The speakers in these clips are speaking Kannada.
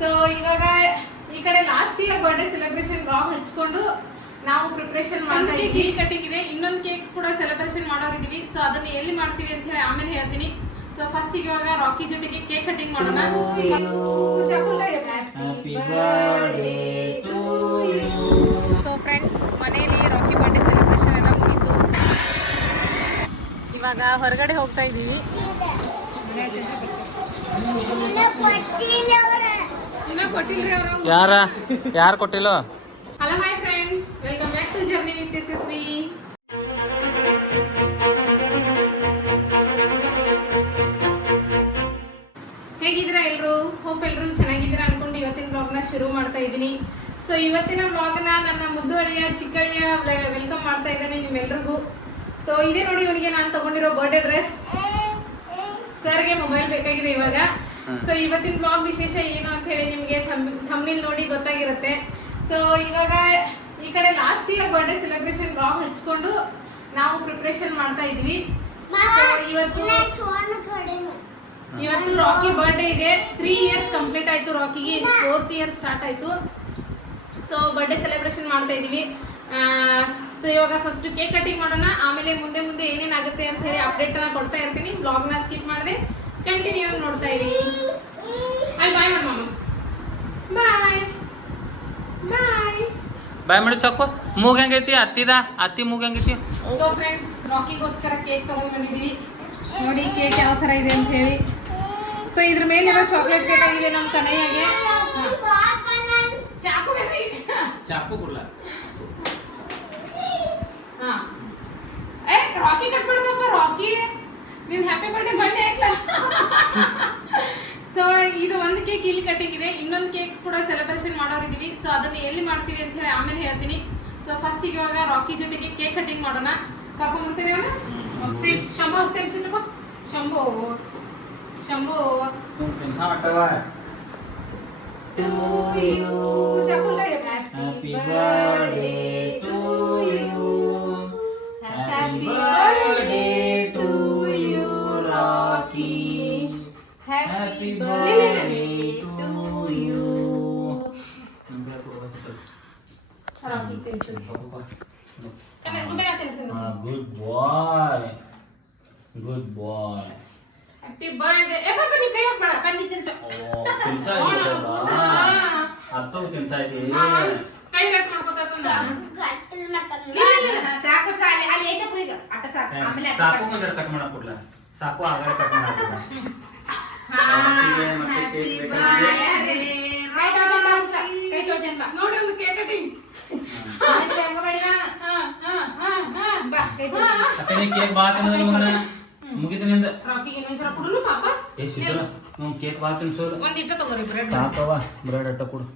ಸೊ ಇವಾಗ ಈ ಕಡೆ last year birthday celebration blog ಹಚ್ಕೊಂಡು ನಾವು ಪ್ರಿಪರೇಷನ್ ಮಾಡ್ತಾ ಇದ್ದೀವಿ. ಕೇಕ್ ಕಟ್ಟಿಂಗ್ ಇದೆ, ಇನ್ನೊಂದು ಕೇಕ್ ಕೂಡ ಸೆಲೆಬ್ರೇಷನ್ ಮಾಡೋರಿದ್ದೀವಿ. ಸೊ ಅದನ್ನ ಎಲ್ಲಿ ಮಾಡ್ತೀವಿ ಅಂತ ಹೇಳಿ ಆಮೇಲೆ ಹೇಳ್ತೀನಿ. ಸೊ ಫಸ್ಟ್ ಇವಾಗ ರಾಕಿ ಜೊತೆಗೆ ಕೇಕ್ ಕಟ್ಟಿಂಗ್ ಮಾಡೋಣ. ಸೊ ಫ್ರೆಂಡ್ಸ್, ಮನೆಯಲ್ಲಿ ರಾಕಿ ಬರ್ಡೇ ಸೆಲೆಬ್ರೇಷನ್ ಎಲ್ಲ ಮುಗೀತು. ಇವಾಗ ಹೊರಗಡೆ ಹೋಗ್ತಾ ಇದ್ದೀವಿ. ಯಾರು ಕೊಟ್ಟಿಲ್ಲ. Hello my friends, welcome back to journey with Yashasvi. ಹೇಗಿದ್ದೀರಾ ಎಲ್ರು? ಹೋಪ್ ಎಲ್ರು ಚೆನ್ನಾಗಿದ್ದೀರಾ ಅನ್ಕೊಂಡು ಇವತ್ತಿನ ಬ್ಲಾಗ್ನ ಶುರು ಮಾಡ್ತಾ ಇದ್ದೀನಿ. ಸೊ ಇವತ್ತಿನ ಬ್ಲಾಗ್ನ ನನ್ನ ಮುದ್ದು ಅಳಿಯ ಚಿಕ್ಕಳಿಯ ವೆಲ್ಕಮ್ ಮಾಡ್ತಾ ಇದ್ದೇನೆ ನಿಮ್ಮೆಲ್ರಿಗೂ. ಸೊ ಇದೇ ನೋಡಿ ಇವನಿಗೆ ನಾನು ತಗೊಂಡಿರೋ ಬರ್ಡೇ ಡ್ರೆಸ್. ಸರ್ಗೆ ಮೊಬೈಲ್ ಬೇಕಾಗಿದೆ ಇವಾಗ. ಸೊ ಇವತ್ತಿನ ಬ್ಲಾಗ್ ವಿಶೇಷ ಏನು ಅಂತ ಹೇಳಿ ನಿಮಗೆ ಥಂಬ್ನೇಲ್ ನೋಡಿ ಗೊತ್ತಾಗಿರುತ್ತೆ. ಸೊ ಇವಾಗ ಈ ಕಡೆ last year birthday celebration blog ಹಚ್ಕೊಂಡು ನಾವು ಪ್ರಿಪರೇಷನ್ ಮಾಡ್ತಾ ಇದ್ವಿ. ಇವತ್ತು ರಾಕಿ ಬರ್ಡೇ ಇದೆ. 3 ಇಯರ್ಸ್ ಕಂಪ್ಲೀಟ್ ಆಯ್ತು ರಾಕಿಗೆ, 4th ಇಯರ್ ಸ್ಟಾರ್ಟ್ ಆಯ್ತು. ಸೊ ಬರ್ಡೇ ಸೆಲೆಬ್ರೇಷನ್ ಮಾಡ್ತಾ ಇದೀವಿ. ಸೊ ಇವಾಗ ಫಸ್ಟ್ ಕೇಕ್ ಕಟಿಂಗ್ ಮಾಡೋಣ, ಆಮೇಲೆ ಮುಂದೆ ಮುಂದೆ ಏನೇನಾಗುತ್ತೆ ಅಂತ ಹೇಳಿ ಅಪ್ಡೇಟ್ ಅನ್ನ ಕೊಡ್ತಾ ಇರ್ತೀನಿ. ಬ್ಲಾಗ್ನ ಸ್ಕಿಪ್ ಮಾಡದೆ ಕಂಟಿನ್ಯೂ ಆಗಿ ನೋಡ್ತಾ ಇರಿ. ಅಲ್ಲಿ ಬಾಯ್ ಮಾಮ, ಬಾಯ್ ಬಾಯ್ ಬಾಯ್ ಮಾಡಿ ಚಕ್ಕು. ಮೂಗ್ ಹೆಂಗೈತಿ ಅತ್ತಿ ಮೂಗ್ ಹೆಂಗೈತಿ? ಸೊ ಫ್ರೆಂಡ್ಸ್, ರಾಕಿಗೋಸ್ಕರ ಕೇಕ್ ತಗೊಂಡ್ ಬಂದಿದೀವಿ. ನೋಡಿ ಕೇಕ್ ಯಾವ ತರ ಇದೆ ಅಂತ ಹೇಳಿ. ಸೊ ಇದ್ರ ಮೇಲಿರೋ ಚಾಕ್ಲೇಟ್ ಬೇಕಾಗಿದೆ ನಮ್ಮ ಕನಯ್ಯಗೆ. ಚಾಕು ಬೇಕಾಗಿದೆ, ಚಾಕು ಕೊಡ್ಲ. ಹಾ ರಾಕಿ ಕಟ್ ಮಾಡ್ದಪ್ಪ. ರಾಕಿ ನಿನ್ ಹ್ಯಾಪಿ ಬರ್ಡೇ ಬನ್ನಿ ಆಯ್ತಾ? ಸೊ ಇದು ಒಂದು ಕೇಕ್ ಇಲ್ಲಿ ಕಟ್ಟಿಂಗ್ ಇದೆ, ಇನ್ನೊಂದು ಕೇಕ್ ಕೂಡ ಸೆಲೆಬ್ರೇಷನ್ ಮಾಡೋರಿದ್ದೀವಿ. ಸೊ ಅದನ್ನ ಎಲ್ಲಿ ಮಾಡ್ತೀವಿ ಅಂತ ಹೇಳಿ ಆಮೇಲೆ ಹೇಳ್ತೀನಿ. ಸೊ ಫಸ್ಟ್ ಇವಾಗ ರಾಕಿ ಜೊತೆಗೆ ಕೇಕ್ ಕಟ್ಟಿಂಗ್ ಮಾಡೋಣ. ಕರ್ಕೊಂಡ್ಬರ್ತೀರಿ ಅವನು? Shambhu Shambhu Shambhu Shambhu Happy birthday to you. Happy birthday to you, Rocky. Happy birthday to you. Rocky tension. Kan gue pengen tension. Good boy. Good boy. Happy birthday. Papa ni kayak pada kan di tension. Oh, tension. Atau tension ini. Kayak rat ಮಾಡ್ಕೊತಾ ಸಾಕು ಸಾಲಿ ಅಲ್ಲಿ ಐತೆ ಪುಯ್ಗ ಅಟ್ಟ ಸಾಕು ಆಮೇಲೆ ಸಾಕು ಮುಂದೆ ಕಟ್ ಮಾಡಕ ಕೊಡ್ಲ. ಸಾಕು ಆಗಲೇ ಕಟ್ ಮಾಡಕ ಕೊಡ್ಲ. ಹ್ಯಾಪಿ ಬರ್ತ್ಡೇ ಕೈ ತೋಜನ್ ಬಾ ನೋಡಿ ಒಂದು ಕೇಕ್ ಕಟಿಂಗ್. ಹೆಂಗ ಮಾಡಿದ ಬಾ ಕೈ ತೋಜನ್ ಅಪ್ಪನೇ ಕೇಕ್ ಬಾತ್ ಅನ್ನೋದು ಮಗನ ಮುಗಿತು ನಿಂದ. ರಾಕಿಗೆ ಇನ್ನೊಂಚರ ಕೊಡು ಪಾಪ. ಸಿಗಲ್ಲ ನಾವು ಕೇಕ್ ಬಾತ್ ಅನ್ಸೋಲ್ಲ. ಒಂದು ಇಟ್ಟ ತಗೋರಿ ಬ್ರೆಡ್. ಸಾಕವ ಬ್ರೆಡ್ ಅಟ್ಟ ಕೊಡು.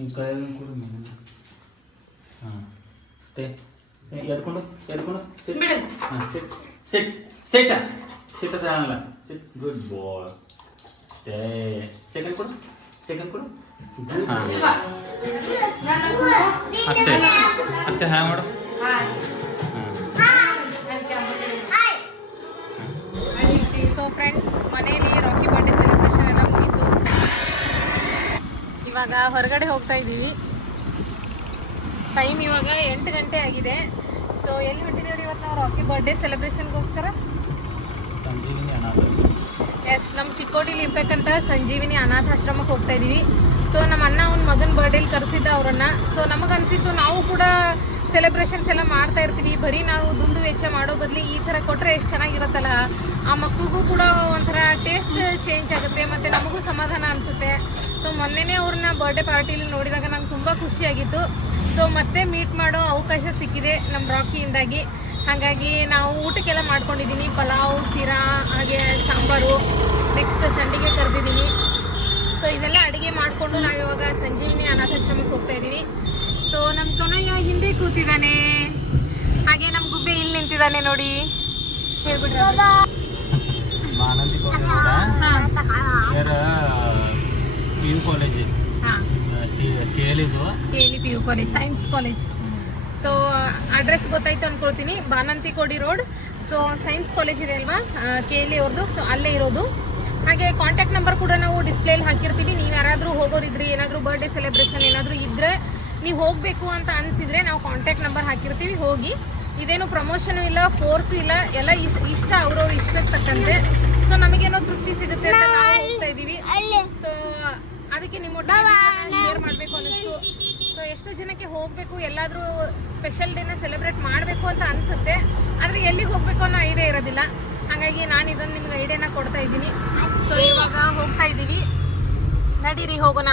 ಈ ಕೈಯಲ್ಲಿ ಕೊಡು ಮಗನ. ಸ್ಟೇ ಎದ್ಕೊಂಡು ಸಿಟ್ ಬಿಡು. ಸಿಟ್ ಸಿಟ್ ಸಿಟ್ ಸಿಟ್ ಅಲ್ಲ ಸಿಟ್. ಗುಡ್ ಬಾಯ್. ಸ್ಟೇ. ಸೆಕೆಂಡ್ ಕೊಡು ಅಕ್ಷಯ್ ಹ್ಯಾಂಗ್ ಮಾಡು. ಸೊ ಫ್ರೆಂಡ್ಸ್, ಮನೆಯಲ್ಲಿ ರಾಕಿ ಬರ್ಡೇ ಸೆಲೆಬ್ರೇಷನ್ ಎಲ್ಲ ಮುಗೀತು. ಇವಾಗ ಹೊರಗಡೆ ಹೋಗ್ತಾ ಇದ್ದೀವಿ. ಟೈಮ್ ಇವಾಗ 8 ಗಂಟೆ ಆಗಿದೆ. ಸೊ ಎಲ್ಲಿ ಹೊಂಟಿದ್ದೀವಿ ಇವತ್ತು ನಾವು ರಾಕಿ ಬರ್ಡೇ ಸೆಲೆಬ್ರೇಷನ್ಗೋಸ್ಕರ? ಎಸ್, ನಮ್ಮ ಚಿಕ್ಕೋಡಿಲಿ ಇರ್ತಕ್ಕಂಥ ಸಂಜೀವಿನಿ ಅನಾಥಾಶ್ರಮಕ್ಕೆ ಹೋಗ್ತಾ ಇದ್ದೀವಿ. ಸೊ ನಮ್ಮ ಅಣ್ಣ ಅವ್ನ ಮಗನ ಬರ್ಡೇಲಿ ಕರೆಸಿದ್ದ ಅವರನ್ನ. ಸೊ ನಮಗನ್ಸಿತ್ತು ನಾವು ಕೂಡ ಸೆಲೆಬ್ರೇಷನ್ಸ್ ಎಲ್ಲ ಮಾಡ್ತಾ ಇರ್ತೀವಿ, ಬರೀ ನಾವು ದುಂದು ವೆಚ್ಚ ಮಾಡೋ ಬದಲಿ ಈ ಥರ ಕೊಟ್ಟರೆ ಎಷ್ಟು ಚೆನ್ನಾಗಿರುತ್ತಲ್ಲ, ಆ ಮಕ್ಳಿಗೂ ಕೂಡ ಒಂಥರ ಟೇಸ್ಟ್ ಚೇಂಜ್ ಆಗುತ್ತೆ ಮತ್ತು ನಮಗೂ ಸಮಾಧಾನ ಅನಿಸುತ್ತೆ. ಸೊ ಮೊನ್ನೆನೇ ಅವ್ರನ್ನ ಬರ್ಡೇ ಪಾರ್ಟಿಲಿ ನೋಡಿದಾಗ ನಂಗೆ ತುಂಬ ಖುಷಿಯಾಗಿತ್ತು. ಸೊ ಮತ್ತೆ ಮೀಟ್ ಮಾಡೋ ಅವಕಾಶ ಸಿಕ್ಕಿದೆ ನಮ್ಮ ರಾಕಿಯಿಂದಾಗಿ. ಹಾಗಾಗಿ ನಾವು ಊಟಕ್ಕೆಲ್ಲ ಮಾಡ್ಕೊಂಡಿದ್ದೀನಿ. ಪಲಾವ್, ಸಿರಾ, ಹಾಗೆ ಸಾಂಬಾರು, ನೆಕ್ಸ್ಟ್ ಸಂಡಿಗೆ ಕರೆದಿದ್ದೀನಿ. ಸೊ ಇದೆಲ್ಲ ಅಡುಗೆ ಮಾಡಿಕೊಂಡು ನಾವಿವಾಗ ಸಂಜೀವಿನಿ ಅನಾಥಾಶ್ರಮಕ್ಕೆ ಹೋಗ್ತಾ ಇದ್ದೀವಿ. ಸೊ ನಮ್ಮ ಕನಯ್ಯ ಹಿಂದೆ ಕೂತಿದ್ದಾನೆ, ಹಾಗೆ ನಮ್ಮ ಗುಬ್ಬೆ ಇಲ್ಲಿ ನಿಂತಿದ್ದಾನೆ ನೋಡಿ. ಹೇಳ್ಬಿಟ್ರೆ KLE PU college, science college. So address ಗೊತ್ತಾಯ್ತು ಅಂದ್ಕೊಳ್ತೀನಿ. ಬಾನಂತಿಕೋಡಿ ರೋಡ್. ಸೊ ಸೈನ್ಸ್ ಕಾಲೇಜ್ ಇದೆ ಅಲ್ವಾ KLE ಅವ್ರದ್ದು, ಸೊ ಅಲ್ಲೇ ಇರೋದು. ಹಾಗೆ ಕಾಂಟ್ಯಾಕ್ಟ್ ನಂಬರ್ ಕೂಡ ನಾವು ಡಿಸ್ಪ್ಲೇಲಿ ಹಾಕಿರ್ತೀವಿ. ನೀವು ಯಾರಾದರೂ ಹೋಗೋರಿದ್ರಿ, ಏನಾದರೂ ಬರ್ಡೇ ಸೆಲೆಬ್ರೇಷನ್ ಏನಾದರೂ ಇದ್ದರೆ ನೀವು ಹೋಗಬೇಕು ಅಂತ ಅನಿಸಿದರೆ ನಾವು ಕಾಂಟ್ಯಾಕ್ಟ್ ನಂಬರ್ ಹಾಕಿರ್ತೀವಿ, ಹೋಗಿ. ಇದೇನು ಪ್ರಮೋಷನು ಇಲ್ಲ, ಫೋರ್ಸು ಇಲ್ಲ, ಎಲ್ಲ ಇಷ್ಟ ಅವ್ರವ್ರ ಇಷ್ಟಕ್ಕೆ ತಕ್ಕಂತೆ. ಸೊ ನಮಗೇನೋ ತೃಪ್ತಿ ಸಿಗುತ್ತೆ ಅಂತ ನಾವು ಹೋಗ್ತಾ ಇದ್ದೀವಿ. ಸೊ ಅದಕ್ಕೆ ನಿಮ್ಮ ಶೇರ್ ಮಾಡಬೇಕು ಅನ್ನಿಸ್ತು. ಸೊ ಎಷ್ಟೋ ಜನಕ್ಕೆ ಹೋಗಬೇಕು, ಎಲ್ಲಾದರೂ ಸ್ಪೆಷಲ್ ಡೇನ ಸೆಲೆಬ್ರೇಟ್ ಮಾಡಬೇಕು ಅಂತ ಅನಿಸುತ್ತೆ, ಆದರೆ ಎಲ್ಲಿಗೆ ಹೋಗಬೇಕು ಅನ್ನೋ ಐಡಿಯಾ ಇರೋದಿಲ್ಲ. ಹಾಗಾಗಿ ನಾನು ಇದನ್ನು ನಿಮ್ಗೆ ಐಡಿಯಾನ ಕೊಡ್ತಾ ಇದ್ದೀನಿ. ಸೊ ಇವಾಗ ಹೋಗ್ತಾ ಇದ್ದೀವಿ, ನಡೀರಿ ಹೋಗೋಣ.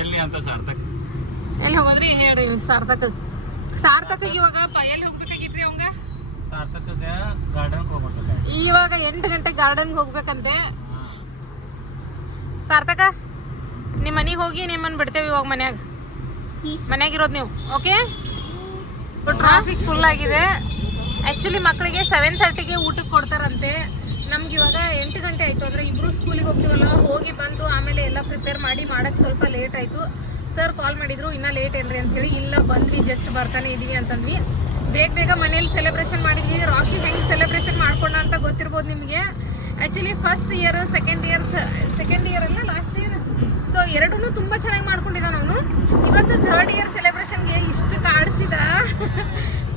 ಎಲ್ಲಿ ಅಂತ ಸಾರ್ಥಕ್ ಎಲ್ಲಿ ಹೋಗೋದ್ರಿ ಹೇಳ್ರಿ? ಸಾರ್ಥಕ ಇವಾಗ ಎಲ್ಲಿ ಹೋಗ್ಬೇಕಾಗಿತ್ರಿ ಅವಂಗ? ಸಾರ್ಥಕದ ಗಾರ್ಡನ್ ಹೋಗ್ಬೇಕು. ಇವಾಗ 8 ಗಂಟೆಗೆ ಗಾರ್ಡನ್ಗೆ ಹೋಗ್ಬೇಕಂತೆ. ಸಾರ್ಥಕ ನಿಮ್ಮ ಮನೆಗೆ ಹೋಗಿ ನಿಮ್ಮನ್ನು ಬಿಡ್ತೇವೆ ಇವಾಗ ಮನ್ಯಾಗಿರೋದು ನೀವು. ಓಕೆ, ಟ್ರಾಫಿಕ್ ಫುಲ್ ಆಗಿದೆ. ಆ್ಯಕ್ಚುಲಿ ಮಕ್ಕಳಿಗೆ 7:30ಗೆ ಊಟಕ್ಕೆ ಕೊಡ್ತಾರಂತೆ. ನಮ್ಗೆ ಇವಾಗ 8 ಗಂಟೆ ಆಯಿತು. ಅಂದರೆ ಇಬ್ಬರು ಸ್ಕೂಲಿಗೆ ಹೋಗ್ತೀವಲ್ಲ, ಹೋಗಿ ಬಂದು ಆಮೇಲೆ ಎಲ್ಲ ಪ್ರಿಪೇರ್ ಮಾಡೋಕ್ಕೆ ಸ್ವಲ್ಪ ಲೇಟ್ ಆಯಿತು. ಸರ್ ಕಾಲ್ ಮಾಡಿದ್ರು, ಇನ್ನೂ ಲೇಟ್ ಏನ್ರಿ ಅಂಥೇಳಿ. ಇಲ್ಲ ಬಂದ್ವಿ, ಜಸ್ಟ್ ಬರ್ತಾನೆ ಇದ್ದೀವಿ ಅಂತಂದ್ವಿ. ಬೇಗ ಮನೇಲಿ ಸೆಲೆಬ್ರೇಷನ್ ಮಾಡಿದ್ವಿ. ರಾಕಿ ಹೆಂಗೆ ಸೆಲೆಬ್ರೇಷನ್ ಮಾಡ್ಕೊಂಡ ಅಂತ ಗೊತ್ತಿರ್ಬೋದು ನಿಮಗೆ. Actually first year, second year ಅಲ್ಲ, ಲಾಸ್ಟ್ ಇಯರ್. ಸೊ ಎರಡೂ ತುಂಬ ಚೆನ್ನಾಗಿ ಮಾಡ್ಕೊಂಡಿದ್ದಾನೆ ಅವನು. ಇವತ್ತು 3rd ಇಯರ್ ಸೆಲೆಬ್ರೇಷನ್ಗೆ ಇಷ್ಟು ಕಾಡಿಸಿದ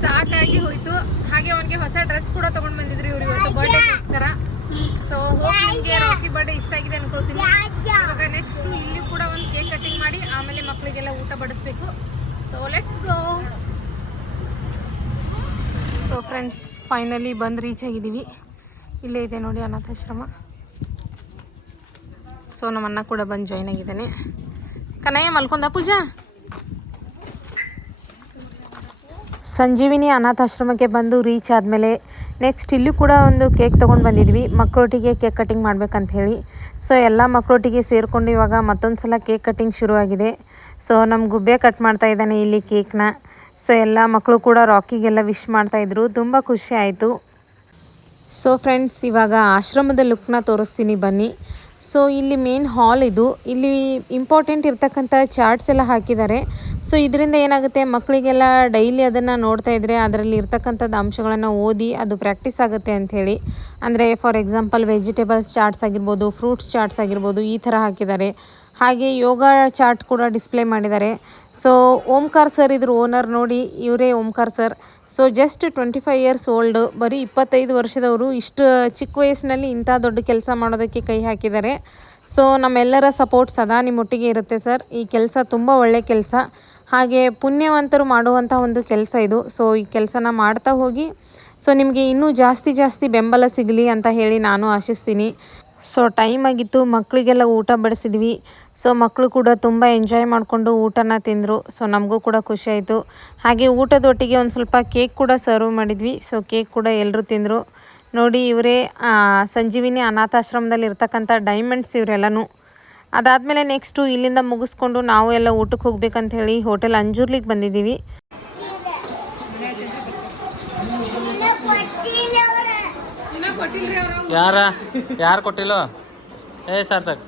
ಸಾಕಾಗಿ ಹೋಯ್ತು. ಹಾಗೆ ಅವನಿಗೆ ಹೊಸ ಡ್ರೆಸ್ ಕೂಡ ತೊಗೊಂಡು ಬಂದಿದ್ರು ಇವ್ರು ಇವತ್ತು ಬರ್ಡೇಗೋಸ್ಕರ. ಸೊ ನಿಮಗೆ ರಾಕಿ ಬರ್ಡೇ ಇಷ್ಟ ಆಗಿದೆ ಅನ್ಕೊಳ್ತೀನಿ. ಇವಾಗ ನೆಕ್ಸ್ಟು ಇಲ್ಲಿ ಕೂಡ ಒಂದು ಕೇಕ್ ಕಟ್ಟಿಂಗ್ ಮಾಡಿ ಆಮೇಲೆ ಮಕ್ಕಳಿಗೆಲ್ಲ ಊಟ ಬಡಿಸ್ಬೇಕು. So let's go. So friends, finally ಬಂದು ರೀಚ್ ಆಗಿದ್ದೀವಿ. ಇಲ್ಲೇ ಇದೆ ನೋಡಿ ಅನಾಥಾಶ್ರಮ. ಸೊ ನಮ್ಮನ್ನ ಕೂಡ ಬಂದು ಜಾಯ್ನ್ ಆಗಿದ್ದಾನೆ. ಕನಯ್ಯ ಮಲ್ಕೊಂಡ ಪೂಜಾ? ಸಂಜೀವಿನಿ ಅನಾಥಾಶ್ರಮಕ್ಕೆ ಬಂದು ರೀಚ್ ಆದಮೇಲೆ ನೆಕ್ಸ್ಟ್ ಇಲ್ಲೂ ಕೂಡ ಒಂದು ಕೇಕ್ ತೊಗೊಂಡು ಬಂದಿದ್ವಿ, ಮಕ್ಕಳೊಟ್ಟಿಗೆ ಕೇಕ್ ಕಟ್ಟಿಂಗ್ ಮಾಡ್ಬೇಕಂತ ಹೇಳಿ. ಸೊ ಎಲ್ಲ ಮಕ್ಕಳೊಟ್ಟಿಗೆ ಸೇರಿಕೊಂಡು ಇವಾಗ ಮತ್ತೊಂದು ಸಲ ಕೇಕ್ ಕಟ್ಟಿಂಗ್ ಶುರುವಾಗಿದೆ. ಸೊ ನಮ್ಮ ಗುಬ್ಬೆ ಕಟ್ ಮಾಡ್ತಾ ಇದ್ದಾನೆ ಇಲ್ಲಿ ಕೇಕ್ನ. ಸೊ ಎಲ್ಲ ಮಕ್ಕಳು ಕೂಡ ರಾಕಿಗೆಲ್ಲ ವಿಶ್ ಮಾಡ್ತಾಯಿದ್ರು, ತುಂಬ ಖುಷಿ ಆಯಿತು. ಸೊ ಫ್ರೆಂಡ್ಸ್, ಇವಾಗ ಆಶ್ರಮದ ಲುಕ್ನ ತೋರಿಸ್ತೀನಿ ಬನ್ನಿ. ಸೊ ಇಲ್ಲಿ ಮೇನ್ ಹಾಲ್ ಇದು. ಇಲ್ಲಿ ಇಂಪಾರ್ಟೆಂಟ್ ಇರ್ತಕ್ಕಂಥ ಚಾರ್ಟ್ಸ್ ಎಲ್ಲ ಹಾಕಿದ್ದಾರೆ. ಸೊ ಇದರಿಂದ ಏನಾಗುತ್ತೆ, ಮಕ್ಕಳಿಗೆಲ್ಲ ಡೈಲಿ ಅದನ್ನು ನೋಡ್ತಾ ಇದ್ದರೆ ಅದರಲ್ಲಿ ಇರ್ತಕ್ಕಂಥದ್ದು ಅಂಶಗಳನ್ನು ಓದಿ ಅದು ಪ್ರಾಕ್ಟೀಸ್ ಆಗುತ್ತೆ ಅಂಥೇಳಿ. ಅಂದರೆ ಫಾರ್ ಎಕ್ಸಾಂಪಲ್ ವೆಜಿಟೇಬಲ್ಸ್ ಚಾರ್ಟ್ಸ್ ಆಗಿರ್ಬೋದು, ಫ್ರೂಟ್ಸ್ ಚಾರ್ಟ್ಸ್ ಆಗಿರ್ಬೋದು, ಈ ಥರ ಹಾಕಿದ್ದಾರೆ. ಹಾಗೆ ಯೋಗ ಚಾರ್ಟ್ ಕೂಡ ಡಿಸ್ಪ್ಲೇ ಮಾಡಿದ್ದಾರೆ. ಸೊ ಓಂಕಾರ್ ಸರ್ ಇದ್ರ ಓನರ್ ನೋಡಿ, ಇವರೇ Omkar sir. So just 25 years old, ಬರೀ 25 ವರ್ಷದವರು. ಇಷ್ಟು ಚಿಕ್ಕ ವಯಸ್ಸಿನಲ್ಲಿ ಇಂಥ ದೊಡ್ಡ ಕೆಲಸ ಮಾಡೋದಕ್ಕೆ ಕೈ ಹಾಕಿದ್ದಾರೆ. ಸೊ ನಮ್ಮೆಲ್ಲರ ಸಪೋರ್ಟ್ ಸದಾ ನಿಮ್ಮೊಟ್ಟಿಗೆ ಇರುತ್ತೆ ಸರ್. ಈ ಕೆಲಸ ತುಂಬ ಒಳ್ಳೆಯ ಕೆಲಸ, ಹಾಗೆ ಪುಣ್ಯವಂತರು ಮಾಡುವಂಥ ಒಂದು ಕೆಲಸ ಇದು. ಸೊ ಈ ಕೆಲಸನ ಮಾಡ್ತಾ ಹೋಗಿ. ಸೊ ನಿಮಗೆ ಇನ್ನೂ ಜಾಸ್ತಿ ಬೆಂಬಲ ಸಿಗಲಿ ಅಂತ ಹೇಳಿ ನಾನು ಆಶಿಸ್ತೀನಿ. ಸೊ ಟೈಮ್ ಆಗಿತ್ತು, ಮಕ್ಕಳಿಗೆಲ್ಲ ಊಟ ಬಡಿಸಿದ್ವಿ. ಸೊ ಮಕ್ಕಳು ಕೂಡ ತುಂಬ ಎಂಜಾಯ್ ಮಾಡಿಕೊಂಡು ಊಟನ ತಿಂದರು. ಸೊ ನಮಗೂ ಕೂಡ ಖುಷಿ ಆಯಿತು. ಹಾಗೆ ಊಟದೊಟ್ಟಿಗೆ ಒಂದು ಸ್ವಲ್ಪ ಕೇಕ್ ಕೂಡ ಸರ್ವ್ ಮಾಡಿದ್ವಿ. ಸೊ ಕೇಕ್ ಕೂಡ ಎಲ್ಲರೂ ತಿಂದರು. ನೋಡಿ, ಇವರೇ ಸಂಜೀವಿನಿ ಅನಾಥಾಶ್ರಮದಲ್ಲಿ ಇರ್ತಕ್ಕಂಥ ಡೈಮಂಡ್ಸ್ ಇವರೆಲ್ಲನೂ. ಅದಾದಮೇಲೆ ನೆಕ್ಸ್ಟು ಇಲ್ಲಿಂದ ಮುಗಿಸ್ಕೊಂಡು ನಾವು ಎಲ್ಲ ಊಟಕ್ಕೆ ಹೋಗ್ಬೇಕಂತ ಹೇಳಿ ಹೋಟೆಲ್ ಅಂಜೂರ್ಲಿಗೆ ಬಂದಿದ್ದೀವಿ. ಯಾರು ಕೊಟ್ಟಿಲ್ಲ? ಸಾರ್ಥಕ್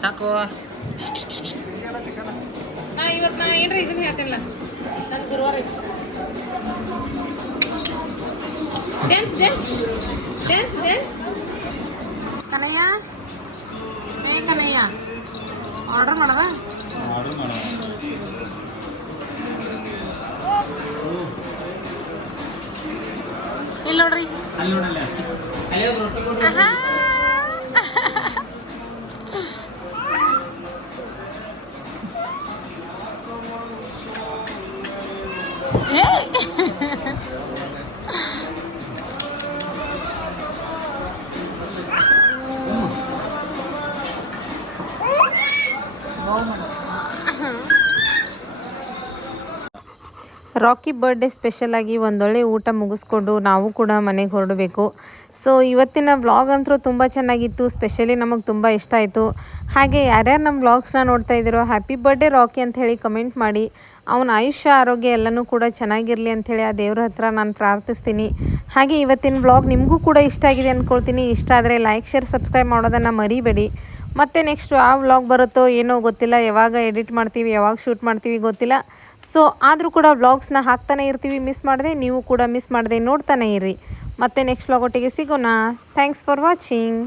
ಸಾಕು. ಇವತ್ತು ನಾ ಏನ್ರಿ ಇದನ್ನ ಹೇಳ್ತಿಲ್ಲ, ನನ್ನ ಗುರುವಾರ ಡ್ಯಾನ್ಸ್ ಕನಯ್ಯ. ಕನಯ್ಯ ಆರ್ಡರ್ ಮಾಡದ? ಇಲ್ಲಿ ನೋಡ್ರಿ, ರಾಕಿ ಬರ್ಡೇ ಸ್ಪೆಷಲಾಗಿ ಒಂದೊಳ್ಳೆ ಊಟ ಮುಗಿಸ್ಕೊಂಡು ನಾವು ಕೂಡ ಮನೆಗೆ ಹೊರಡಬೇಕು. ಸೊ ಇವತ್ತಿನ ವ್ಲಾಗ್ ಅಂತೂ ತುಂಬ ಚೆನ್ನಾಗಿತ್ತು. ಸ್ಪೆಷಲಿ ನಮಗೆ ತುಂಬ ಇಷ್ಟ ಆಯಿತು. ಹಾಗೆ ಯಾರ್ಯಾರು ನಮ್ಮ ವ್ಲಾಗ್ಸ್ನ ನೋಡ್ತಾ ಇದ್ದೀರೋ ಹ್ಯಾಪಿ ಬರ್ಡೇ ರಾಕಿ ಅಂತ ಹೇಳಿ ಕಮೆಂಟ್ ಮಾಡಿ. ಅವನ ಆಯುಷ್ಯ ಆರೋಗ್ಯ ಎಲ್ಲನೂ ಕೂಡ ಚೆನ್ನಾಗಿರಲಿ ಅಂಥೇಳಿ ಆ ದೇವ್ರ ಹತ್ರ ನಾನು ಪ್ರಾರ್ಥಿಸ್ತೀನಿ. ಹಾಗೆ ಇವತ್ತಿನ ವ್ಲಾಗ್ ನಿಮಗೂ ಕೂಡ ಇಷ್ಟ ಆಗಿದೆ ಅಂದ್ಕೊಳ್ತೀನಿ. ಇಷ್ಟ ಆದರೆ ಲೈಕ್, ಶೇರ್, ಸಬ್ಸ್ಕ್ರೈಬ್ ಮಾಡೋದನ್ನು ಮರಿಬೇಡಿ. ಮತ್ತು ನೆಕ್ಸ್ಟು ಆ ವ್ಲಾಗ್ ಬರುತ್ತೋ ಏನೋ ಗೊತ್ತಿಲ್ಲ, ಯಾವಾಗ ಎಡಿಟ್ ಮಾಡ್ತೀವಿ, ಯಾವಾಗ ಶೂಟ್ ಮಾಡ್ತೀವಿ ಗೊತ್ತಿಲ್ಲ. ಸೊ ಆದರೂ ಕೂಡ ವ್ಲಾಗ್ಸ್ನ ಹಾಕ್ತಾನೆ ಇರ್ತೀವಿ, ಮಿಸ್ ಮಾಡಿದೆ. ನೀವು ಕೂಡ ಮಿಸ್ ಮಾಡಿದೆ ನೋಡ್ತಾನೆ ಇರ್ರಿ. ಮತ್ತೆ ನೆಕ್ಸ್ಟ್ ವ್ಲಾಗ್ ಒಟ್ಟಿಗೆ ಸಿಗೋಣ. Thanks for watching.